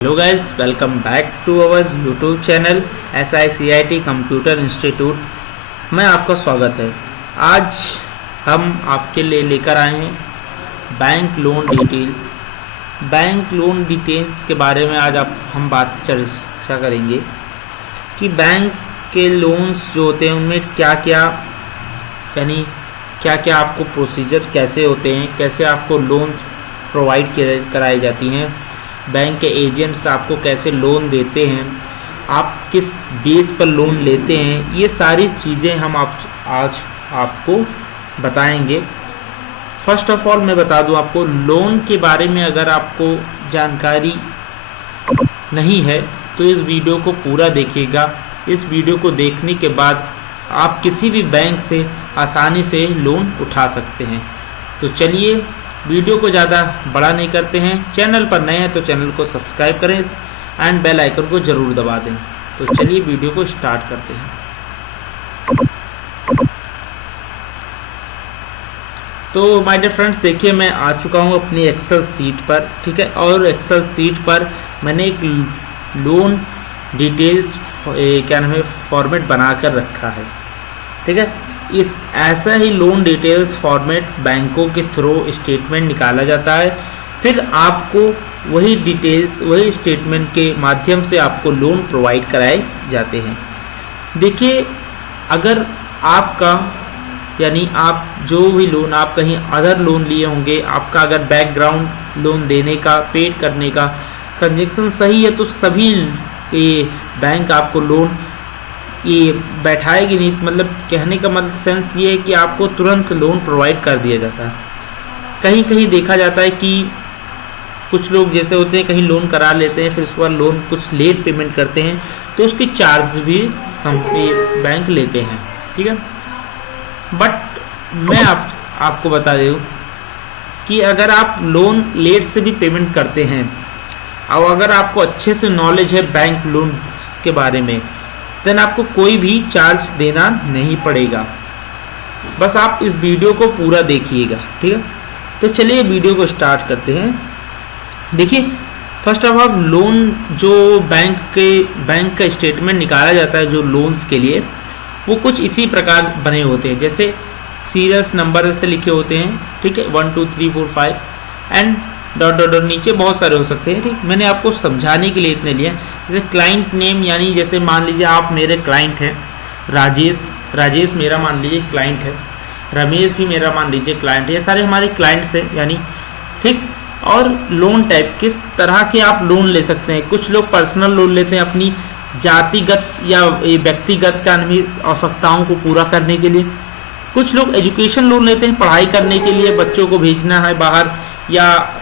Hello guys, welcome back to our YouTube channel SICIT computer institute. मैं आपका स्वागत है। आज हम आपके लिए लेकर आए हैं bank loan details. Bank loan details के बारे में आज हम बात चर्चा करेंगे कि बैंक के लोन्स जो होते हैं उनमें क्या क्या आपको प्रोसीजर कैसे होते हैं, कैसे आपको लोन्स प्रोवाइड कराई जाती हैं, बैंक के एजेंट्स आपको कैसे लोन देते हैं, आप किस बेस पर लोन लेते हैं, ये सारी चीज़ें हम आज आपको बताएंगे। फर्स्ट ऑफ ऑल मैं बता दूं आपको, लोन के बारे में अगर आपको जानकारी नहीं है तो इस वीडियो को पूरा देखिएगा। इस वीडियो को देखने के बाद आप किसी भी बैंक से आसानी से लोन उठा सकते हैं। तो चलिए वीडियो को ज़्यादा बड़ा नहीं करते हैं। चैनल पर नए हैं तो चैनल को सब्सक्राइब करें एंड बेल आइकन को ज़रूर दबा दें। तो चलिए वीडियो को स्टार्ट करते हैं। तो माय डियर फ्रेंड्स, देखिए मैं आ चुका हूँ अपनी एक्सेल सीट पर, ठीक है। और एक्सेल सीट पर मैंने एक लोन डिटेल्स फॉर्मेट बना कर रखा है, ठीक है। इस ऐसा ही लोन डिटेल्स फॉर्मेट बैंकों के थ्रू स्टेटमेंट निकाला जाता है। फिर आपको वही डिटेल्स, वही स्टेटमेंट के माध्यम से आपको लोन प्रोवाइड कराए जाते हैं। देखिए, अगर आपका यानी आप जो भी लोन, आप कहीं अदर लोन लिए होंगे, आपका अगर बैकग्राउंड लोन देने का, पेड करने का ट्रांजेक्शन सही है तो सभी ये बैंक आपको लोन ये बैठाएगी नहीं। मतलब कहने का मतलब सेंस ये है कि आपको तुरंत लोन प्रोवाइड कर दिया जाता है। कहीं कहीं देखा जाता है कि कुछ लोग जैसे होते हैं, कहीं लोन करा लेते हैं, फिर उसके बाद लोन कुछ लेट पेमेंट करते हैं तो उसकी चार्ज भी कंपनी बैंक लेते हैं, ठीक है। बट मैं आपको बता दूं कि अगर आप लोन लेट से भी पेमेंट करते हैं और अगर आपको अच्छे से नॉलेज है बैंक लोन के बारे में, देन आपको कोई भी चार्ज देना नहीं पड़ेगा। बस आप इस वीडियो को पूरा देखिएगा, ठीक है। तो चलिए वीडियो को स्टार्ट करते हैं। देखिए, फर्स्ट ऑफ ऑल लोन जो बैंक का स्टेटमेंट निकाला जाता है जो लोन्स के लिए, वो कुछ इसी प्रकार बने होते हैं। जैसे सीरियस नंबर से लिखे होते हैं, ठीक है, 1 2 3 4 5 एंड डॉट डॉट डॉट नीचे बहुत सारे हो सकते हैं, ठीक। मैंने आपको समझाने के लिए इतने लिए। जैसे क्लाइंट नेम, यानी जैसे मान लीजिए आप मेरे क्लाइंट हैं, राजेश मेरा मान लीजिए क्लाइंट है, रमेश भी मेरा मान लीजिए क्लाइंट है, ये सारे हमारे क्लाइंट्स हैं यानी, ठीक। और लोन टाइप, किस तरह के आप लोन ले सकते हैं। कुछ लोग पर्सनल लोन लेते हैं अपनी जातिगत या व्यक्तिगत का आवश्यकताओं को पूरा करने के लिए। कुछ लोग एजुकेशन लोन लेते हैं, पढ़ाई करने के लिए, बच्चों को भेजना है बाहर या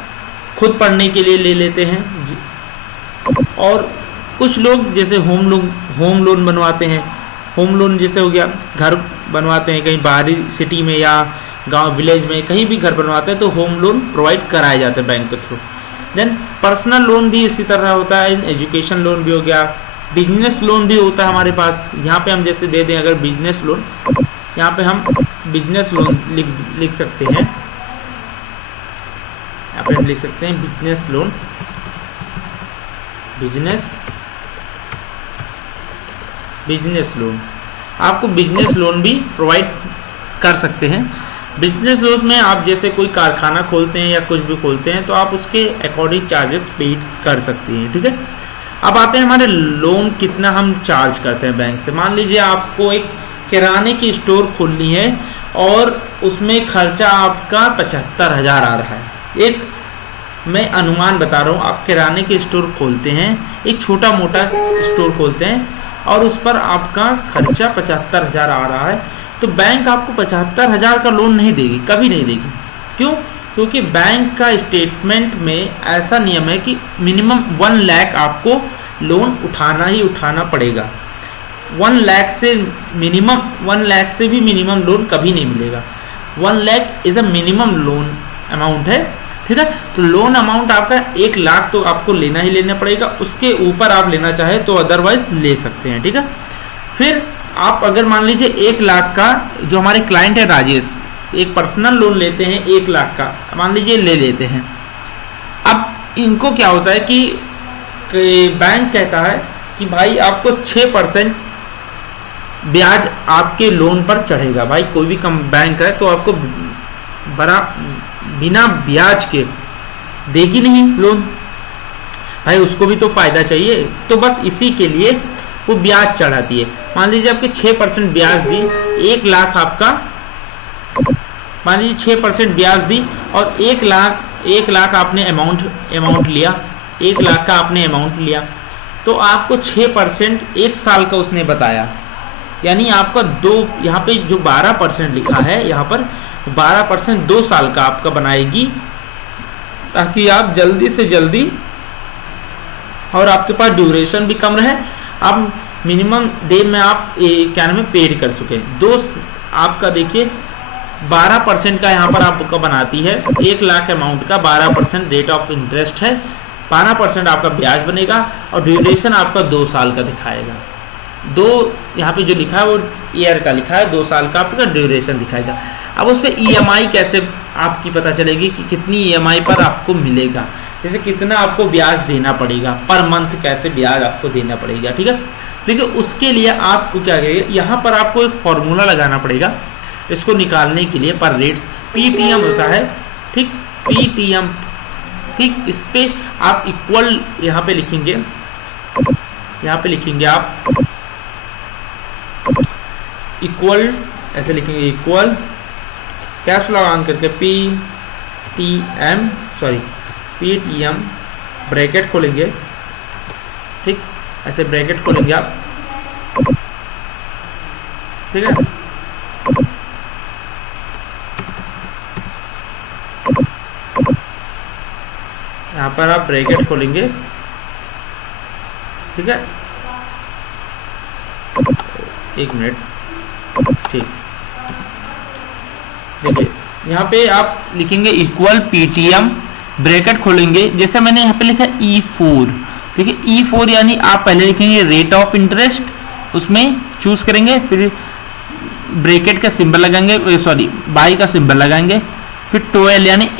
खुद पढ़ने के लिए ले लेते हैं। और कुछ लोग जैसे होम लोन बनवाते हैं। होम लोन जैसे हो गया, घर बनवाते हैं कहीं बाहरी सिटी में या गांव विलेज में, कहीं भी घर बनवाते हैं तो होम लोन प्रोवाइड कराए जाते हैं बैंक के थ्रू। देन पर्सनल लोन भी इसी तरह होता है, एजुकेशन लोन भी हो गया, बिजनेस लोन भी होता है हमारे पास। यहाँ पे हम जैसे दे दें अगर बिजनेस लोन, यहाँ पे हम बिजनेस लोन लिख सकते हैं। यहाँ पे हम लिख सकते हैं बिजनेस लोन, बिजनेस लोन। आपको बिजनेस लोन भी प्रोवाइड कर सकते हैं। बिजनेस लोन में आप जैसे कोई कारखाना खोलते हैं या कुछ भी खोलते हैं तो आप उसके अकॉर्डिंग चार्जेस पे कर सकते हैं, ठीक है। अब आते हैं हमारे लोन कितना हम चार्ज करते हैं बैंक से। मान लीजिए आपको एक किराने की स्टोर खोलनी है और उसमें खर्चा आपका 75,000 आ रहा है। एक मैं अनुमान बता रहा हूँ, आप किराने के स्टोर खोलते हैं, एक छोटा मोटा स्टोर खोलते हैं और उस पर आपका खर्चा 75,000 आ रहा है, तो बैंक आपको 75,000 का लोन नहीं देगी, कभी नहीं देगी। क्यों? क्योंकि बैंक का स्टेटमेंट में ऐसा नियम है कि मिनिमम 1 लाख आपको लोन उठाना ही उठाना पड़ेगा। 1 लाख से भी मिनिमम लोन कभी नहीं मिलेगा। 1 lakh is a minimum loan amount है, ठीक है। तो लोन अमाउंट आपका 1 लाख तो आपको लेना ही लेना पड़ेगा। उसके ऊपर आप लेना चाहे तो अदरवाइज ले सकते हैं, ठीक है। फिर आप अगर मान लीजिए 1 लाख का, जो हमारे क्लाइंट है राजेश, एक पर्सनल लोन लेते हैं 1 लाख का, मान लीजिए ले लेते हैं। अब इनको क्या होता है कि बैंक कहता है कि भाई आपको 6% ब्याज आपके लोन पर चढ़ेगा। भाई कोई भी कम बैंक है तो आपको बिना ब्याज के देगी नहीं लोन, भाई उसको भी तो फायदा चाहिए, तो बस इसी के लिए वो ब्याज चढ़ाती है। मान लीजिए आपके 6% ब्याज दी, 1 लाख आपका, मान लीजिए 6% ब्याज दी और 1 लाख आपने अमाउंट लिया, 1 लाख का आपने अमाउंट लिया, तो आपको 6% 1 साल का उसने बताया, यानी आपका यहाँ पे जो 12% लिखा है यहाँ पर 12% 2 साल का आपका बनाएगी, ताकि आप जल्दी से जल्दी, और आपके पास ड्यूरेशन भी कम रहे, आप मिनिमम देर में आप क्या नाम है पेड कर सके। आपका देखिए 12% का यहाँ पर आपका बनाती है, 1 लाख अमाउंट का 12% रेट ऑफ इंटरेस्ट है, 12% आपका ब्याज बनेगा और ड्यूरेशन आपका 2 साल का दिखाएगा। यहाँ पे जो लिखा है वो ईयर का लिखा है, 2 साल का आपका ड्यूरेशन दिखाएगा। अब उस पर EMI कैसे आपकी पता चलेगी कि कितनी EMI पर आपको मिलेगा, जैसे कितना आपको ब्याज देना पड़ेगा पर मंथ, कैसे ब्याज आपको देना पड़ेगा, ठीक है। देखिए उसके लिए आपको क्या करेगा, यहाँ पर आपको एक फॉर्मूला लगाना पड़ेगा इसको निकालने के लिए, पर रेट्स PTM होता है, ठीक, PTM, ठीक। इस पे आप इक्वल यहाँ पे लिखेंगे, आप इक्वल ऐसे लिखेंगे, इक्वल कैश लगा करके PTM ब्रैकेट खोलेंगे, ठीक, ऐसे ब्रैकेट खोलेंगे आप, ठीक है। यहाँ पर आप ब्रैकेट खोलेंगे, ठीक है, 1 मिनट, ठीक। देखिए यहाँ पे आप लिखेंगे इक्वल PTM ब्रैकेट खोलेंगे, जैसे मैंने यहाँ पे लिखा E4, ठीक है। E4 यानी आप पहले लिखेंगे रेट ऑफ इंटरेस्ट, उसमें चूज करेंगे, फिर ब्रैकेट का सिंबल लगाएंगे, बाई का सिंबल लगाएंगे, फिर 12 यानी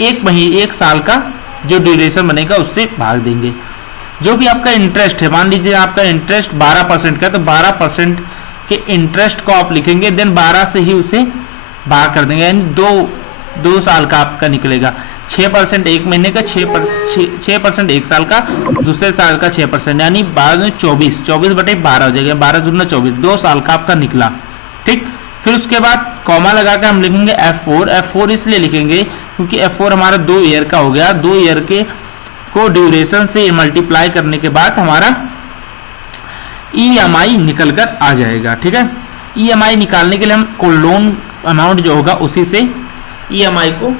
1 साल का जो ड्यूरेशन बनेगा उससे भाग देंगे। जो भी आपका इंटरेस्ट है, मान लीजिए आपका इंटरेस्ट 12% का, तो 12% के इंटरेस्ट को आप लिखेंगे, देन 12 से ही उसे भाग कर देंगे, यानी 2 साल का आपका निकलेगा। 6% 1 महीने का, 6% 1 साल का, दूसरे साल का 6%, यानी 24/12 हो जाएगा, 12 दूना 24, 2 साल का आपका निकला, ठीक। फिर उसके बाद कॉमा लगा कर हम लिखेंगे F4 इसलिए लिखेंगे क्योंकि F4 हमारा 2 ईयर का हो गया, 2 ईयर के को ड्यूरेशन से मल्टीप्लाई करने के बाद हमारा EMI निकल कर आ जाएगा, ठीक है। EMI निकालने के लिए हम लोन अमाउंट जो होगा उसी से EMI को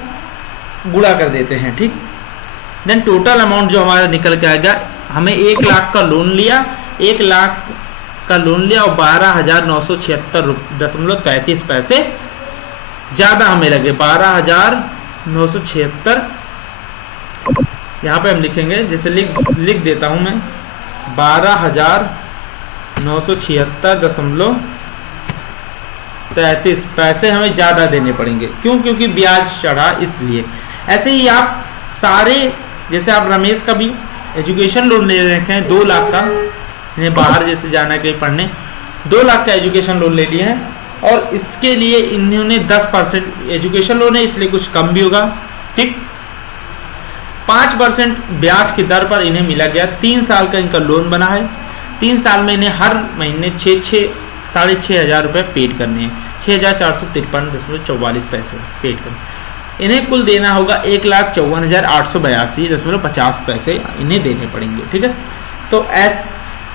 गुणा कर देते हैं, ठीक। देन टोटल अमाउंट जो हमारा निकल के आएगा, हमें 1 लाख का लोन लिया, 1 लाख का लोन लिया और 12,976.33 पैसे ज्यादा हमें लगे, 12,976। यहाँ पे हम लिखेंगे, जैसे लिख देता हूं मैं, 12,976.33 पैसे हमें ज्यादा देने पड़ेंगे, क्यों? क्योंकि ब्याज चढ़ा, इसलिए। ऐसे ही आप सारे, जैसे आप रमेश का भी एजुकेशन लोन ले रखे हैं 2 लाख का, इन्हें बाहर जैसे जाना है कहीं पढ़ने, 2 लाख का एजुकेशन लोन ले लिए हैं, और इसके लिए इन्होंने 10% एजुकेशन लोन है, इसलिए कुछ कम भी होगा, ठीक। 5% ब्याज की दर पर इन्हें मिला गया, 3 साल का इनका लोन बना है, 3 साल में इन्हें हर महीने 6,500 रुपये पेड करने हैं, 6,453.44 पैसे पेड करने। इन्हें कुल देना होगा 1,54,882.50 पैसे इन्हें देने पड़ेंगे, ठीक है। तो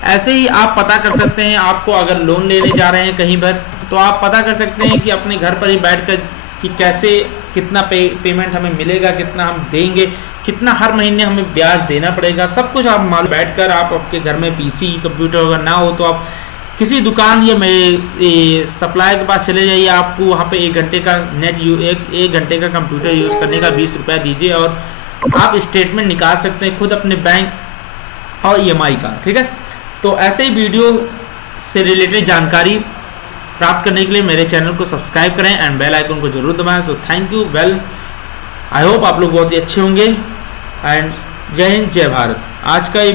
ऐसे ही आप पता कर सकते हैं, आपको अगर लोन लेने जा रहे हैं कहीं पर, तो आप पता कर सकते हैं कि अपने घर पर ही बैठकर कि कैसे कितना पेमेंट हमें मिलेगा, कितना हम देंगे, कितना हर महीने हमें ब्याज देना पड़ेगा, सब कुछ आप मालूम बैठकर आप आपके घर में PC कंप्यूटर अगर ना हो तो आप किसी दुकान या सप्लायर के पास चले जाइए, आपको वहाँ पे 1 घंटे का नेट एक घंटे का कंप्यूटर यूज़ करने का 20 रुपया दीजिए और आप स्टेटमेंट निकाल सकते हैं खुद अपने बैंक और EMI का, ठीक है। तो ऐसे ही वीडियो से रिलेटेड जानकारी प्राप्त करने के लिए मेरे चैनल को सब्सक्राइब करें एंड बेल आइकन को जरूर दबाएं। So thank you, well I hope आप लोग बहुत ही अच्छे होंगे एंड जय हिंद, जय भारत। आज का